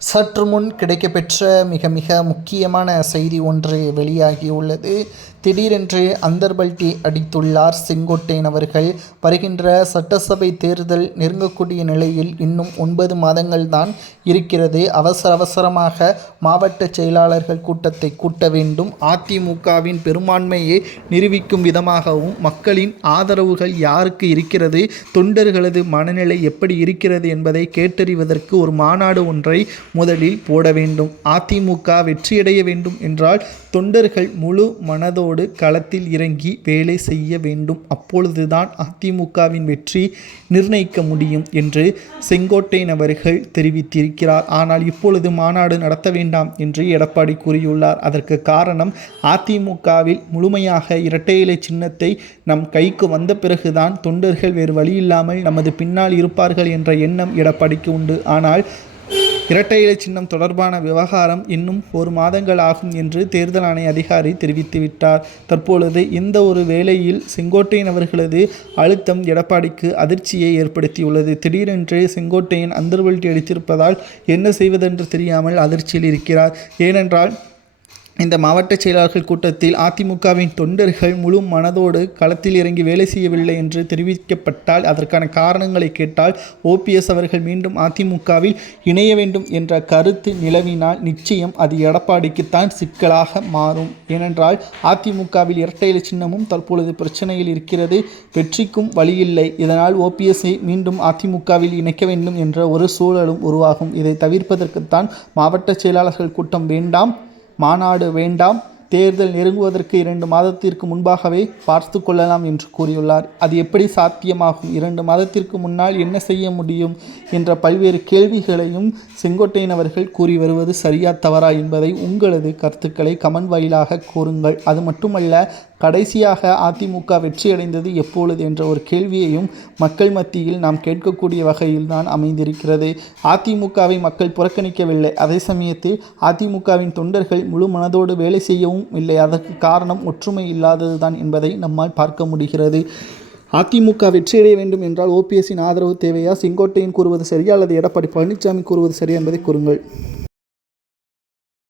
சற்று முன் கிடைக்கப்பெற்ற மிக மிக முக்கியமான செய்தி ஒன்று வெளியாகியுள்ளது. திடீரென்று அந்தர்பல்டி அடித்துள்ளார் செங்கோட்டையன் அவர்கள். வருகின்ற சட்டசபை தேர்தல் நெருங்கக்கூடிய நிலையில் இன்னும் ஒன்பது மாதங்கள் தான் இருக்கிறது. அவசர அவசரமாக மாவட்ட செயலாளர்கள் கூட்டத்தை கூட்ட வேண்டும். அதிமுகவின் பெரும்பான்மையை நிரூபிக்கும் விதமாகவும் மக்களின் ஆதரவுகள் யாருக்கு இருக்கிறது? தொண்டர்களது மனநிலை எப்படி இருக்கிறது என்பதை கேட்டறிவதற்கு ஒரு மாநாடு ஒன்றை முதலில் போட வேண்டும். அதிமுக வெற்றியடைய வேண்டும் என்றால் தொண்டர்கள் முழு மனதோடு களத்தில் இறங்கி வேலை செய்ய வேண்டும். அப்பொழுதுதான் அதிமுகவின் வெற்றி நிர்ணயிக்க முடியும் என்று செங்கோட்டையன் அவர்கள் தெரிவித்திருக்கிறார். இருக்கிறார் ஆனால் இப்பொழுது மாநாடு நடத்த வேண்டாம் என்று எடப்பாடி கூறியுள்ளார். அதற்கு காரணம் அதிமுகவில் முழுமையாக இரட்டை இலை சின்னத்தை நம் கைக்கு வந்த பிறகுதான் தொண்டர்கள் வேறு வழியில்லாமல் நமது பின்னால் இருப்பார்கள் என்ற எண்ணம் எடப்பாடிக்கு உண்டு. ஆனால் இரட்டை இலை சின்னம் தொடர்பான விவகாரம் இன்னும் ஒரு மாதங்கள் ஆகும் என்று தேர்தல் ஆணைய அதிகாரி தெரிவித்துவிட்டார் தற்பொழுது இந்த ஒரு வேளையில் செங்கோட்டையன் அவர்களது அழுத்தம் எடப்பாடிக்கு அதிர்ச்சியை ஏற்படுத்தியுள்ளது. திடீரென்று செங்கோட்டையன் அந்தர்வல்ட்டி அடித்திருப்பதால் என்ன செய்வதென்று தெரியாமல் அதிர்ச்சியில் இருக்கிறார். ஏனென்றால் இந்த மாவட்ட செயலாளர்கள் கூட்டத்தில் அதிமுகவின் தொண்டர்கள் முழு மனதோடு களத்தில் இறங்கி வேலை செய்யவில்லை என்று தெரிவிக்கப்பட்டால் அதற்கான காரணங்களை கேட்டால் ஓபிஎஸ் அவர்கள் மீண்டும் அதிமுகவில் இணைய வேண்டும் என்ற கருத்து நிலவினால் நிச்சயம் அது எடப்பாடிக்குத்தான் சிக்கலாக மாறும். ஏனென்றால் அதிமுகவில் இரட்டை இலை சின்னமும் தற்பொழுது பிரச்சனையில் இருக்கிறது. வெற்றிக்கும் வழியில்லை. இதனால் ஓபிஎஸ்ஐ மீண்டும் அதிமுகவில் இணைக்க வேண்டும் என்ற ஒரு சூழலும் உருவாகும். இதை தவிர்ப்பதற்குத்தான் மாவட்ட செயலாளர்கள் கூட்டம் வேண்டாம். மாநாடு வேண்டாம். தேர்தல் நெருங்குவதற்கு இரண்டு மாதத்திற்கு முன்பாகவே பார்த்து கொள்ளலாம் என்று கூறியுள்ளார். அது எப்படி சாத்தியமாகும்? இரண்டு மாதத்திற்கு முன்னால் என்ன செய்ய முடியும் என்ற பல்வேறு கேள்விகளையும் செங்கோட்டையன் அவர்கள் கூறி வருவது சரியா தவறா என்பதை உங்களது கருத்துக்களை கமெண்ட் வாயிலாக கூறுங்கள். அது மட்டுமல்ல கடைசியாக அதிமுக வெற்றியடைந்தது எப்பொழுது என்ற ஒரு கேள்வியையும் மக்கள் மத்தியில் நாம் கேட்கக்கூடிய வகையில் தான் அமைந்திருக்கிறது. அதிமுகவை மக்கள் புறக்கணிக்கவில்லை. அதே சமயத்தில் அதிமுகவின் தொண்டர்கள் முழு மனதோடு வேலை செய்யவும் இல்லை. அதற்கு காரணம் ஒற்றுமை இல்லாததுதான் என்பதை நம்மால் பார்க்க முடிகிறது. அதிமுக வெற்றியடைய வேண்டும் என்றால் ஓபிஎஸ்ஸின் ஆதரவு தேவையா? செங்கோட்டையின் கூறுவது சரியா? அல்லது எடப்பாடி பழனிசாமி கூறுவது சரியா என்பதை கூறுங்கள்.